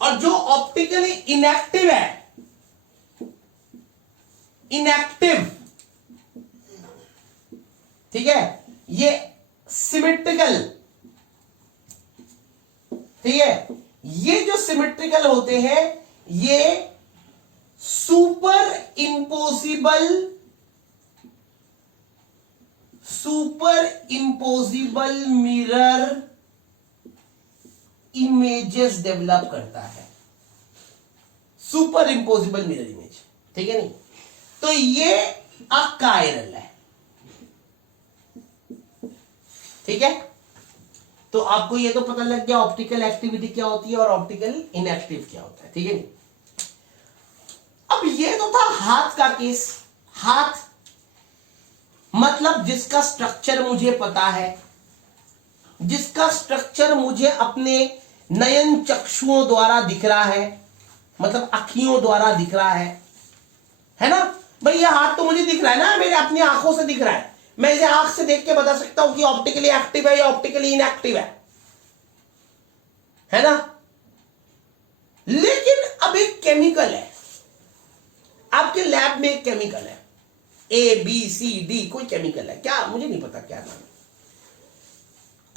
और जो ऑप्टिकली इनएक्टिव है, इनएक्टिव, ठीक है, ये सिमेट्रिकल, ठीक है, ये जो सिमेट्रिकल होते हैं ये सुपर इंपोजिबल मिरर इमेजेस डेवलप करता है, सुपर इंपोजिबल मिरर इमेज, ठीक है नहीं? तो ये अकायरल है, ठीक है। तो आपको ये तो पता लग गया ऑप्टिकल एक्टिविटी क्या होती है और ऑप्टिकल इनएक्टिव क्या होता है, ठीक है नहीं? अब ये तो था हाथ का केस। हाथ मतलब जिसका स्ट्रक्चर मुझे पता है, जिसका स्ट्रक्चर मुझे अपने नयन चक्षुओं द्वारा दिख रहा है, मतलब अखियों द्वारा दिख रहा है ना भाई? ये हाथ तो मुझे दिख रहा है ना, मेरे अपनी आंखों से दिख रहा है, मैं इसे आंख से देख के बता सकता हूं कि ऑप्टिकली एक्टिव है या ऑप्टिकली इनएक्टिव है ना? लेकिन अब एक केमिकल है, आपके लैब में एक केमिकल है, ABCD कोई केमिकल है, क्या मुझे नहीं पता क्या नाम,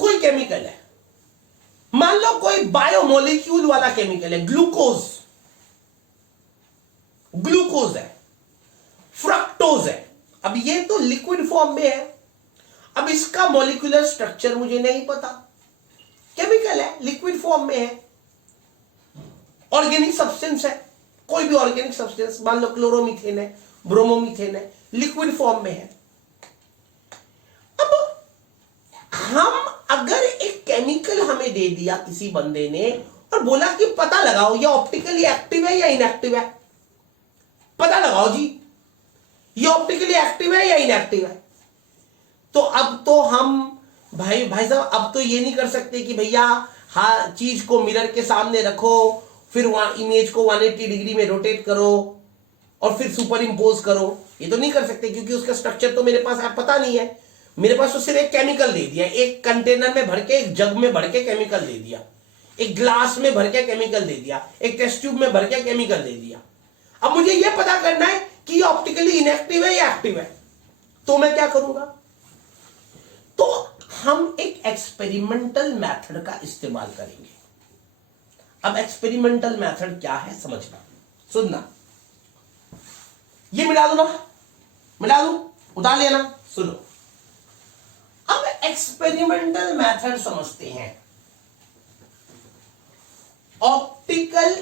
कोई केमिकल है, मान लो कोई बायोमोलिक्यूल वाला केमिकल है, ग्लूकोज है, फ्रक्टोज है। अब ये तो लिक्विड फॉर्म में है, अब इसका मॉलिक्यूलर स्ट्रक्चर मुझे नहीं पता, केमिकल है, लिक्विड फॉर्म में है, ऑर्गेनिक सब्सटेंस है, कोई भी ऑर्गेनिक सब्सटेंस, मान लो क्लोरोमीथेन है, ब्रोमोमीथेन है, लिक्विड फॉर्म में है। अब हम अगर एक केमिकल हमें दे दिया किसी बंदे ने और बोला कि पता लगाओ ये ऑप्टिकली एक्टिव है या इनएक्टिव है, पता लगाओ जी ये ऑप्टिकली एक्टिव है या इनएक्टिव है, तो अब तो हम भाई साहब अब तो ये नहीं कर सकते कि भैया हाँ चीज को मिरर के सामने रखो, फिर इमेज को 180 डिग्री में रोटेट करो और फिर सुपर इंपोज करो, ये तो नहीं कर सकते क्योंकि उसका स्ट्रक्चर तो मेरे पास पता नहीं है। मेरे पास तो सिर्फ एक केमिकल दे दिया, एक कंटेनर में भर के, एक जग में भर के केमिकल दे दिया, एक ग्लास में भर के केमिकल दे दिया, एक टेस्ट ट्यूब में भर के केमिकल दे दिया। अब मुझे यह पता करना है कि ये ऑप्टिकली इनएक्टिव है या एक्टिव है, तो मैं क्या करूंगा? तो हम एक एक्सपेरिमेंटल मेथड का इस्तेमाल करेंगे। अब एक्सपेरिमेंटल मेथड क्या है समझना, सुनना। ये मिला दो ना, मिला दो, उतार लेना, सुनो। अब एक्सपेरिमेंटल मेथड समझते हैं। Optical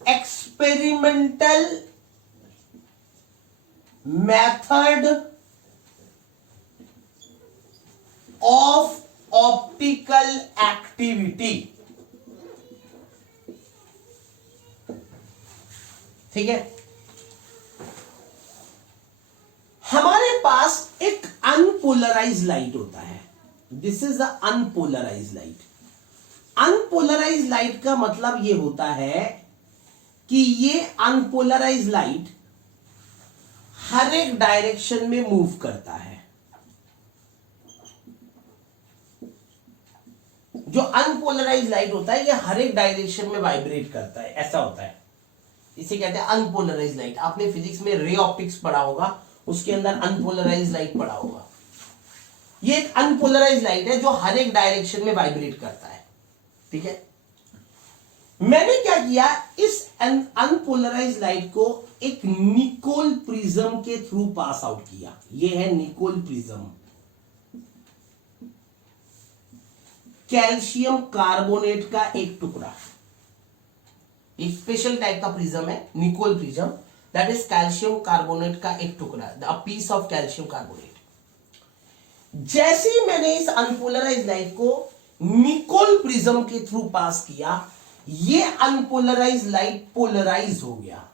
experimental method of optical activity. ठीक है, हमारे पास एक अनपोलराइज लाइट होता है। This is the unpolarise light. Unpolarise light का मतलब यह होता है कि ये अनपोलराइज लाइट हर एक डायरेक्शन में मूव करता है। जो अनपोलराइज लाइट होता है ये हर एक डायरेक्शन में वाइब्रेट करता है, ऐसा होता है। इसे कहते हैं अनपोलराइज लाइट। आपने फिजिक्स में रे ऑप्टिक्स पढ़ा होगा, उसके अंदर अनपोलराइज लाइट पढ़ा होगा। ये एक अनपोलराइज लाइट है जो हर एक डायरेक्शन में वाइब्रेट करता है। ठीक है, मैंने क्या किया, इस अनपोलराइज लाइट को एक निकोल प्रिज्म के थ्रू पास आउट किया। ये है निकोल प्रिज्म, कैल्शियम कार्बोनेट का एक टुकड़ा। एक स्पेशल टाइप का प्रिज्म है Nicol prism, that is calcium carbonate का एक टुकड़ा, a piece of calcium carbonate. जैसे ही मैंने इस अनपोलराइज लाइट को निकोल प्रिज्म के थ्रू पास किया, ये अनपोलराइज लाइट पोलराइज हो गया।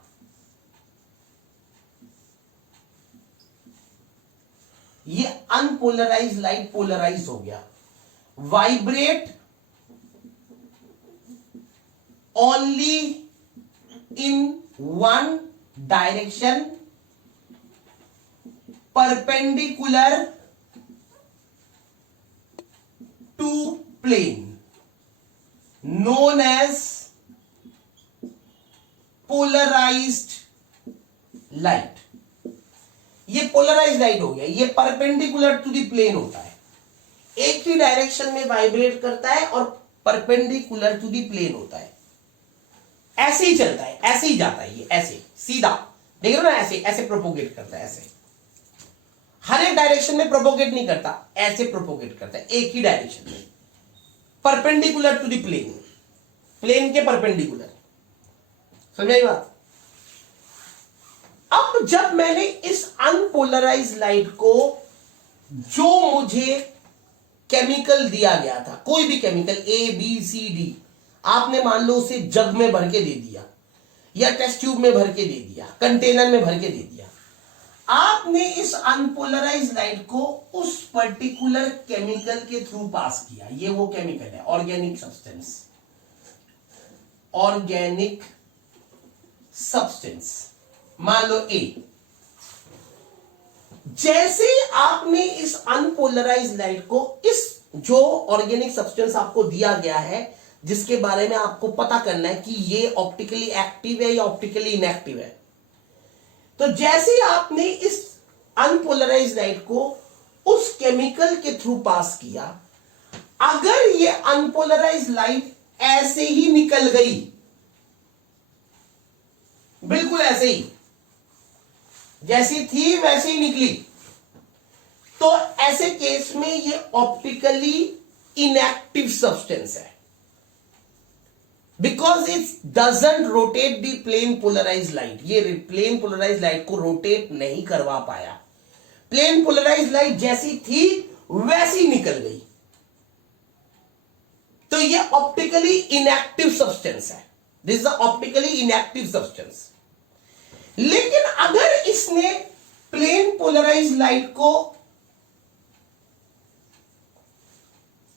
ये अनपोलराइज लाइट पोलराइज हो गया। Vibrate only in one direction, perpendicular to plane, known as polarized light। ये पोलराइज्ड लाइट हो गया। ये परपेंडिकुलर टू द प्लेन होता है, एक ही डायरेक्शन में वाइब्रेट करता है और परपेंडिकुलर टू द प्लेन होता है। ऐसे ही चलता है, ऐसे ही जाता है, ये ऐसे सीधा देख रहे हो ना, ऐसे ऐसे प्रोपोगेट करता है। ऐसे हर एक डायरेक्शन में प्रोपोगेट नहीं करता, ऐसे प्रोपोगेट करता है एक ही डायरेक्शन में, perpendicular to the plane, plane के परपेंडिकुलर। समझाई बात? अब जब मैंने इस अनपोलराइज लाइट को, जो मुझे केमिकल दिया गया था, कोई भी केमिकल ABCD, आपने मान लो उसे जग में भर के दे दिया या टेस्ट ट्यूब में भर के दे दिया, कंटेनर में भर के दे दिया, आपने इस अनपोलराइज लाइट को उस पर्टिकुलर केमिकल के थ्रू पास किया। ये वो केमिकल है, ऑर्गेनिक सब्सटेंस, ऑर्गेनिक सब्सटेंस, मान लो A। जैसे आपने इस अनपोलराइज लाइट को, इस जो ऑर्गेनिक सब्सटेंस आपको दिया गया है, जिसके बारे में आपको पता करना है कि ये ऑप्टिकली एक्टिव है या ऑप्टिकली इनएक्टिव है, तो जैसे ही आपने इस अनपोलराइज लाइट को उस केमिकल के थ्रू पास किया, अगर ये अनपोलराइज लाइट ऐसे ही निकल गई, बिल्कुल ऐसे ही, जैसी थी वैसे ही निकली, तो ऐसे केस में ये ऑप्टिकली इनएक्टिव सब्सटेंस है, because it doesn't rotate the plane polarise light. ये प्लेन पोलराइज लाइट को रोटेट नहीं करवा पाया। प्लेन पोलराइज लाइट जैसी थी वैसी निकल गई, तो ये ऑप्टिकली इनएक्टिव सब्सटेंस है। This is optically inactive substance. लेकिन अगर इसने प्लेन पोलराइज लाइट को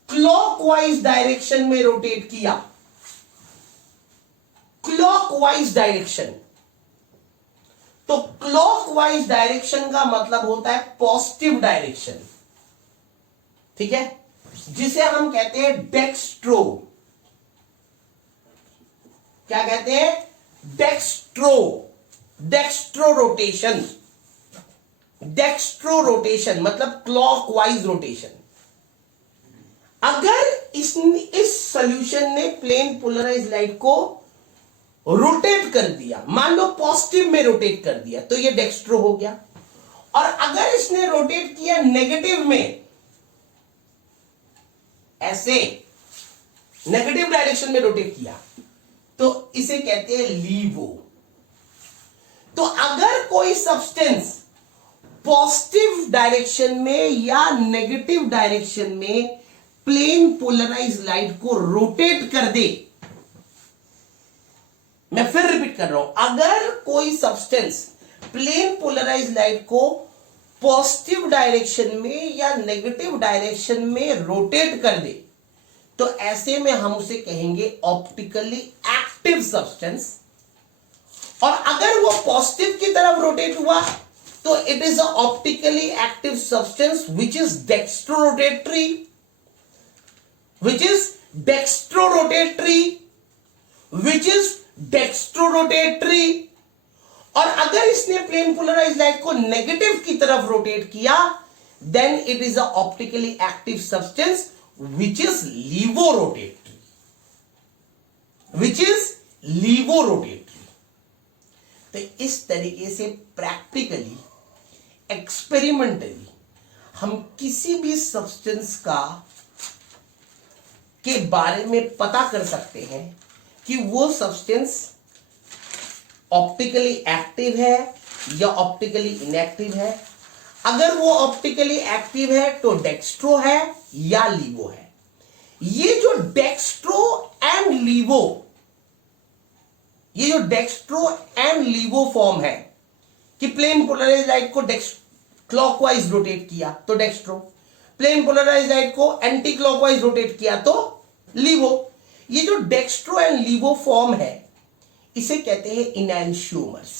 क्लॉकवाइज डायरेक्शन में रोटेट किया, क्लॉकवाइज डायरेक्शन, तो क्लॉकवाइज डायरेक्शन का मतलब होता है पॉजिटिव डायरेक्शन। ठीक है, जिसे हम कहते हैं डेक्स्ट्रो। क्या कहते हैं? Dextro, dextro rotation. Dextro rotation मतलब क्लॉकवाइज रोटेशन। अगर इस सॉल्यूशन ने प्लेन पोलराइज लाइट को रोटेट कर दिया, मान लो पॉजिटिव में रोटेट कर दिया, तो ये डेक्स्ट्रो हो गया। और अगर इसने रोटेट किया नेगेटिव में, ऐसे नेगेटिव डायरेक्शन में रोटेट किया, तो इसे कहते हैं लीवो। तो अगर कोई सब्सटेंस पॉजिटिव डायरेक्शन में या नेगेटिव डायरेक्शन में प्लेन पोलराइज लाइट को रोटेट कर दे, मैं फिर रिपीट कर रहा हूं, अगर कोई सब्सटेंस प्लेन पोलराइज लाइट को पॉजिटिव डायरेक्शन में या नेगेटिव डायरेक्शन में रोटेट कर दे, तो ऐसे में हम उसे कहेंगे ऑप्टिकली एक्टिव सब्सटेंस। और अगर वो पॉजिटिव की तरफ रोटेट हुआ तो it is a optically active substance which is dextrorotatory, which is dextrorotatory, which is dextrorotatory। और अगर इसने प्लेन पोलराइज लाइट को नेगेटिव की तरफ रोटेट किया, then it is a optically active substance which is levorotatory, which is levorotatory. तो इस तरीके से प्रैक्टिकली, एक्सपेरिमेंटली हम किसी भी सब्सटेंस का के बारे में पता कर सकते हैं कि वो सब्सटेंस ऑप्टिकली एक्टिव है या ऑप्टिकली इनएक्टिव है। अगर वो ऑप्टिकली एक्टिव है तो डेक्स्ट्रो है या लीवो है। ये जो डेक्स्ट्रो एंड लीवो, ये जो डेक्स्ट्रो एंड लीवो फॉर्म है कि प्लेन पोलराइज लाइट को क्लॉकवाइज रोटेट किया तो डेक्स्ट्रो, प्लेन पोलराइज लाइट को एंटी क्लॉकवाइज रोटेट किया तो लीवो। ये जो डेक्स्ट्रो एंड लीवो फॉर्म है इसे कहते हैं इनैंशियोमर्स।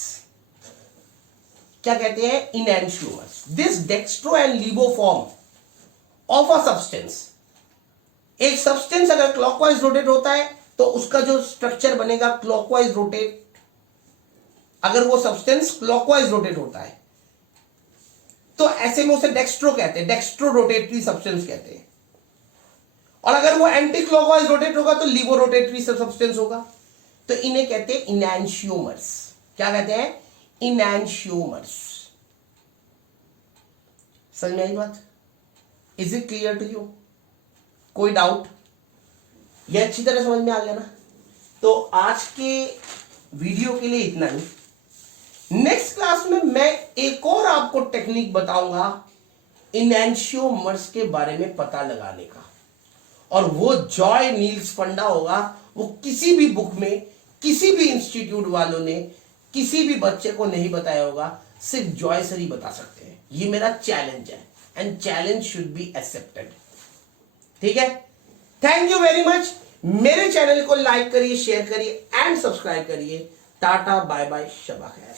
क्या कहते हैं? Enantiomers. This dextro and levo form of a substance, एक सब्सटेंस अगर क्लॉकवाइज रोटेट होता है तो उसका जो स्ट्रक्चर बनेगा क्लॉकवाइज रोटेट। अगर वो सब्सटेंस क्लॉकवाइज रोटेट होता है तो ऐसे में उसे डेक्स्ट्रो कहते हैं, डेक्स्ट्रो रोटेटरी सब्सटेंस कहते हैं। और अगर वो एंटी क्लॉकवाइज रोटेट होगा तो लीवो रोटेटरी सब्सटेंस होगा। तो इन्हें कहते हैं इनैंशियोमर्स। क्या कहते हैं? इनैंशियोमर्स। समझ में आई बात? Is it clear to you? कोई डाउट? ये अच्छी तरह समझ में आ गया ना? तो आज के वीडियो के लिए इतना ही। नेक्स्ट क्लास में मैं एक और आपको टेक्निक बताऊंगा इनैंशियोमर्स के बारे में पता लगाने का, और वो जॉय नील्स फंडा होगा। वो किसी भी बुक में, किसी भी इंस्टीट्यूट वालों ने किसी भी बच्चे को नहीं बताया होगा, सिर्फ जॉय सर ही बता सकते हैं। ये मेरा चैलेंज है and challenge should be accepted. ठीक है? Thank you very much. मेरे चैनल को लाइक करिए, शेयर करिए एंड सब्सक्राइब करिए। टाटा बाय बाय, शबा खैर।